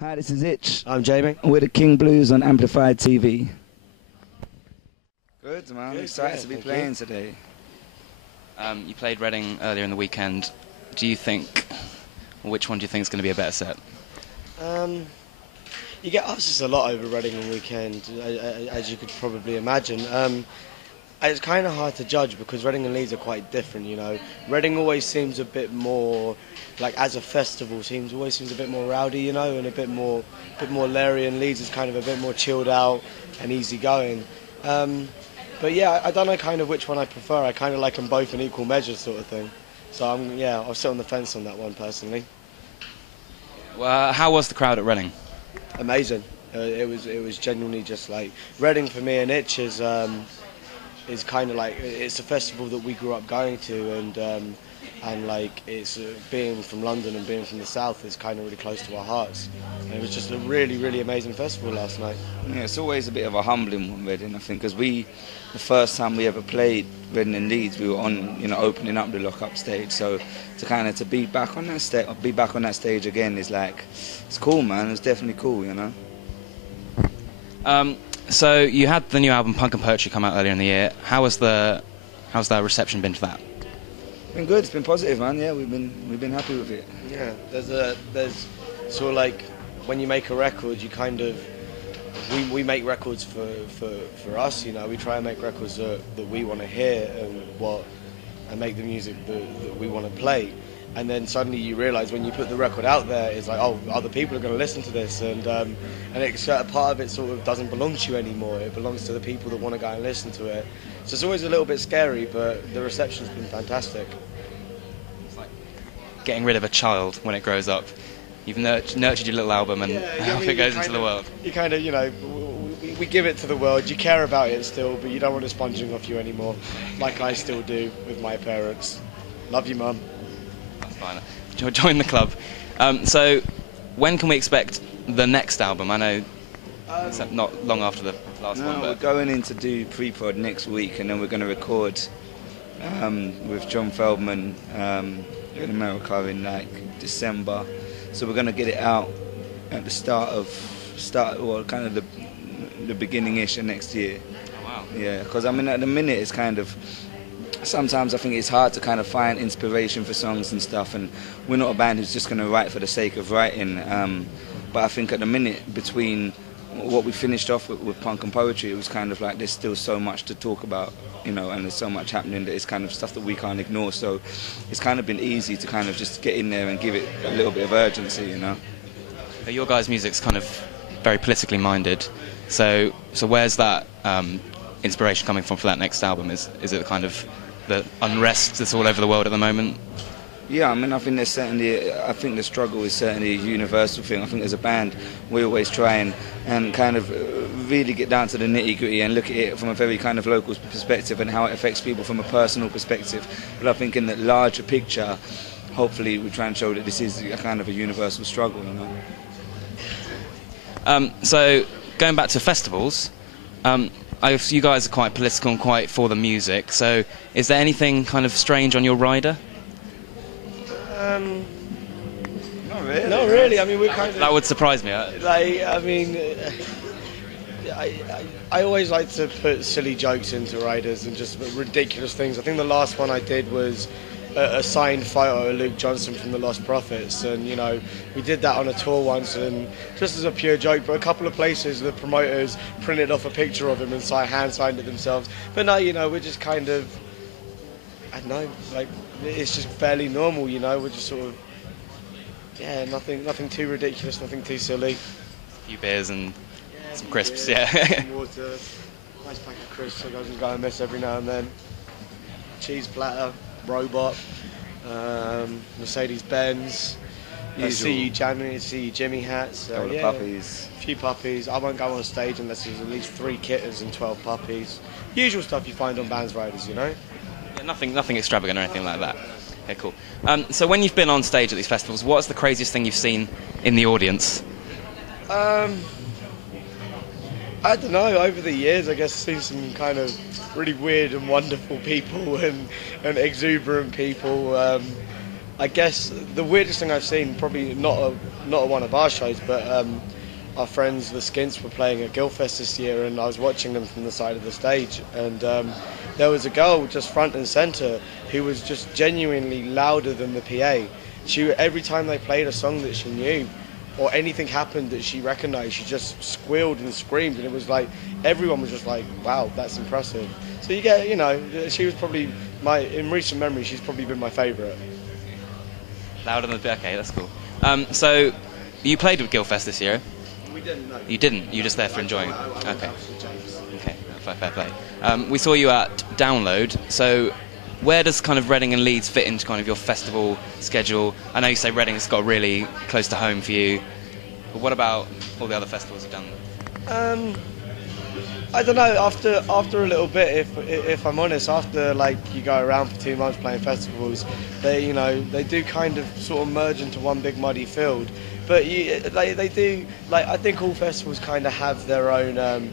Hi, this is Itch. I'm Jamie. We're the King Blues on Amplified TV. Good, man. I'm Good, excited yeah, to be thank playing you. today. You played Reading earlier in the weekend. Do you think, which one do you think is going to be a better set? You get asked this a lot over Reading on weekend, as you could probably imagine. It's kind of hard to judge because Reading and Leeds are quite different, you know. Reading always seems a bit more, like as a festival, always seems a bit more rowdy, you know, and a bit more leery. And Leeds is kind of a bit more chilled out and easygoing. But yeah, I don't know kind of which one I prefer. I kind of like them both in equal measure, sort of thing. So I'll sit on the fence on that one personally. Well, how was the crowd at Reading? Amazing. It was genuinely just like Reading for me and Itch is kind of like it's a festival that we grew up going to, and like it's being from London and being from the south is kind of really close to our hearts. And it was just a really amazing festival last night. Yeah, it's always a bit of a humbling one, Reading, I think, because the first time we ever played Reading and Leeds, we were on, opening up the lock-up stage. So to be back on that stage again is like, it's cool, man. It's definitely cool, you know. So you had the new album Punk and Poetry come out earlier in the year. How's the reception been for that? It's been good. It's been positive, man. Yeah, we've been happy with it. Yeah, there's sort of like when you make a record, you kind of we make records for us, you know. We try and make records that we want to hear and make the music that we want to play. And then suddenly you realise when you put the record out there, it's like, oh, other people are going to listen to this, and it's a part of it sort of doesn't belong to you anymore. It belongs to the people that want to go and listen to it. So it's always a little bit scary, but the reception's been fantastic. It's like getting rid of a child when it grows up. You've nurtured your little album, and off it goes into the world. You kind of, we give it to the world. You care about it still, but you don't want it sponging off you anymore, like I still do with my parents. Love you, Mum. That's fine. Join the club. So, when can we expect the next album? I know it's not long after the last one. We're But going in to do pre-prod next week, and then we're going to record with John Feldman in America in like December. So we're going to get it out at the kind of the beginning-ish of next year. oh, wow. Yeah, because I mean at the minute it's kind of, sometimes I think it's hard to kind of find inspiration for songs and stuff, and we're not a band who's just going to write for the sake of writing. But I think at the minute, between what we finished off with Punk and Poetry, it was kind of like there's still so much to talk about, and there's so much happening that it's kind of stuff that we can't ignore. So it's kind of been easy to kind of just get in there and give it a little bit of urgency, Your guys' music's kind of very politically minded. So where's that inspiration coming from for that next album? Is it kind of the unrest that's all over the world at the moment? Yeah, I mean, I think the struggle is certainly a universal thing. I think as a band, we always try and kind of really get down to the nitty-gritty and look at it from a very kind of local perspective and how it affects people from a personal perspective. But I think in the larger picture, hopefully we try and show that this is a kind of a universal struggle, So going back to festivals, you guys are quite political and quite for the music. So is there anything kind of strange on your rider? Not really. Not really. I mean, we're kind of. That would surprise me. I always like to put silly jokes into riders and just ridiculous things. I think the last one I did was a signed photo of Luke Johnson from the Lost Prophets, and we did that on a tour once, and just as a pure joke. But a couple of places the promoters printed off a picture of him and hand signed it themselves. But no, we're just kind of, I don't know, like it's just fairly normal. We're just sort of, nothing too ridiculous, nothing too silly. A few beers and some crisps, Some water, nice pack of crisps I go and miss every now and then. Cheese platter, robot, Mercedes-Benz. I see you Jimmy hats. Couple of puppies. A few puppies. I won't go on stage unless there's at least 3 kittens and 12 puppies. Usual stuff you find on bands riders, Yeah, nothing extravagant or anything like that. Okay, cool. So when you've been on stage at these festivals, what's the craziest thing you've seen in the audience? I don't know, over the years I guess I've seen some kind of really weird and wonderful people and exuberant people. I guess the weirdest thing I've seen, probably not not at one of our shows, but our friends the Skints were playing at Guildfest this year, and I was watching them from the side of the stage, and there was a girl just front and centre who was just genuinely louder than the PA. Every time they played a song that she knew, or anything happened that she recognised, she just squealed and screamed, and it was like everyone was just like, wow, that's impressive. So you get, you know, she was probably in recent memory, she's probably been my favourite. Louder than the... Okay, that's cool. So, you played with Guildfest this year? We didn't, no. You didn't? You were just there for enjoying? Okay. Okay, fair play. We saw you at Download, so where does kind of Reading and Leeds fit into kind of your festival schedule? I know you say Reading's got really close to home for you, but what about all the other festivals you've done? I don't know. After a little bit, if I'm honest, after like you go around for 2 months playing festivals, they do kind of sort of merge into one big muddy field. But they do, like, I think all festivals kind of have their own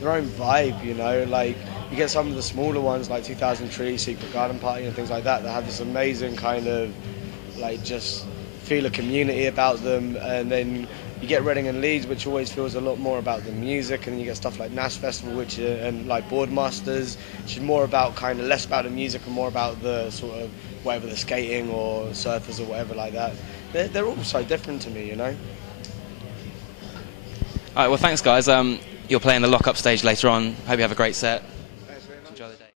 vibe. You know, like you get some of the smaller ones like 2000 Tree, Secret Garden Party, and things like that have this amazing kind of like just feel of community about them, and then you get Reading and Leeds, which always feels a lot more about the music, and then you get stuff like Nash Festival, and like Boardmasters, which is more about kind of less about the music and more about the sort of whatever the skating or surfers or whatever like that. They're all so different to me, you know. All right, well, thanks, guys. You're playing the lock-up stage later on. Hope you have a great set.